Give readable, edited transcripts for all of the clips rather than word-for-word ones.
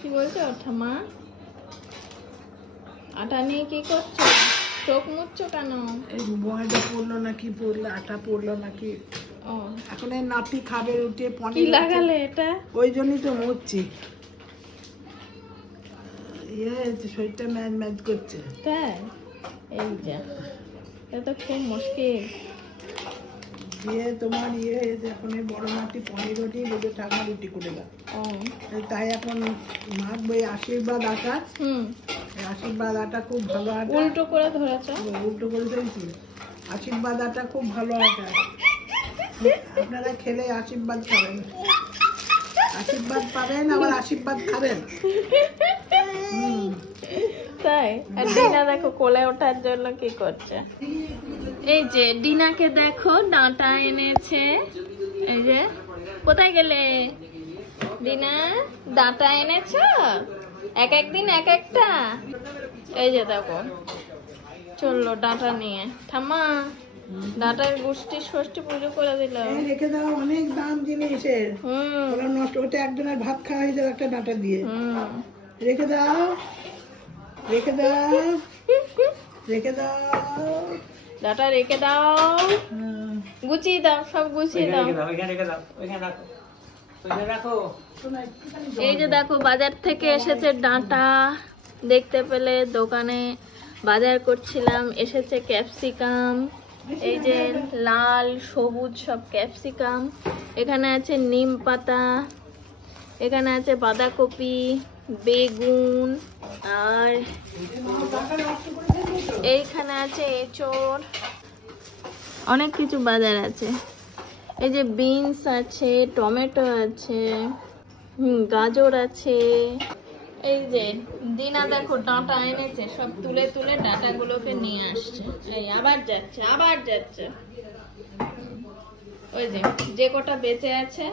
কি বলছো ঠাম্মা? আটা নিয়ে কি করছো? চোখ মুছছো কেন? এই ময়দা পড়লো নাকি, পড়লো আটা পড়লো নাকি। ও এখন এই নাতি খাবে রুটি কি পনির লাগালে এটা? ওই জন্যই তো মুছছি। শরীরটা ম্যাজ ম্যাজ করছে। তাই এই যে এটা তো খুব মুশকিল। দিয়ে তোমার এখন এই বড় নাতি পনির রুটি রোদে ঠাকুমা রুটি করে দাও। ও তাই এখন মাখবো এই আশীর্বাদ আটা। এই আশীর্বাদ আটা খুব ভালো আটা। উল্টো করে ধরেছো? উল্টো করে ফেলছি। আশীর্বাদ আটা খুব ভালো আটা, আপনারা খেলে আশীর্বাদ খাবেন, আশীর্বাদ পাবেন আবার আশীর্বাদ খাবেন। তাই আর ডিনা দেখো কোলে ওঠার জন্য কি করছে। এই যে ডিনাকে দেখো ডাঁটা এনেছে। এই যে কোথায় গেলে ডিনা? ডাঁটা এনেছো এক একদিন এক একটা। এই যে দেখো চললো ডাঁটা নিয়ে। ঠাম্মা ডাঁটার গোষ্ঠী ষষ্ঠী পুজো করে দিল। রেখে দাও, অনেক দাম জিনিসের। ওরা নষ্ট, ওটা একজনের ভাত খাওয়া হয়ে যাবে একটা ডাঁটা দিয়ে। রেখে দাও, রেখে দাও, রেখে দাও, ডাঁটা রেখে দাও, গুছিয়ে দাও, সব গুছিয়ে দাও। এই যে দেখো বাজার থেকে এসেছে ডাঁটা। দেখতে পেলে দোকানে বাজার করছিলাম, এসেছে ক্যাপসিকাম। এই যে লাল সবুজ সব ক্যাপসিকাম। এখানে আছে নিম পাতা, এখানে আছে বাঁধাকপি, বেগুন, আর এইখানে আছে এঁচড়। অনেক কিছু বাজার আছে। এই যে বিনস আছে, টমেটো আছে, গাজর আছে। এই যে দিনা দেখো ডাঁটা এনেছে, সব তুলে তুলে ডাঁটাগুলোকে নিয়ে আসছে। এই আবার যাচ্ছে, আবার যাচ্ছে। ওই যে যে কটা বেঁচে আছে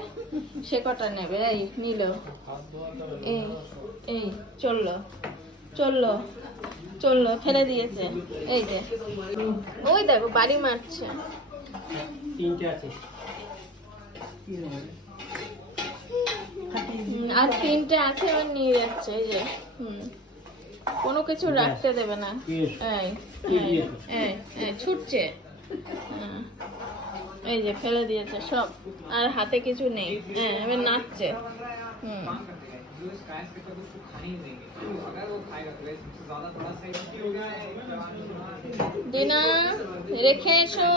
সে কটা নেবে। এই নিল, এই এই চললো চললো চললো, ফেলে দিয়েছে। এই যে ওই দেখো বাড়ি মারছে। আর তিনটে আছে, আবার নিয়ে যাচ্ছে। এই যে কোনো কিছু রাখতে দেবে না। এই ছুটছে। এই যে ফেলে দিয়েছে সব, আর হাতে কিছু নেই। এবার নাচছে। ডিনা রেখে এসো।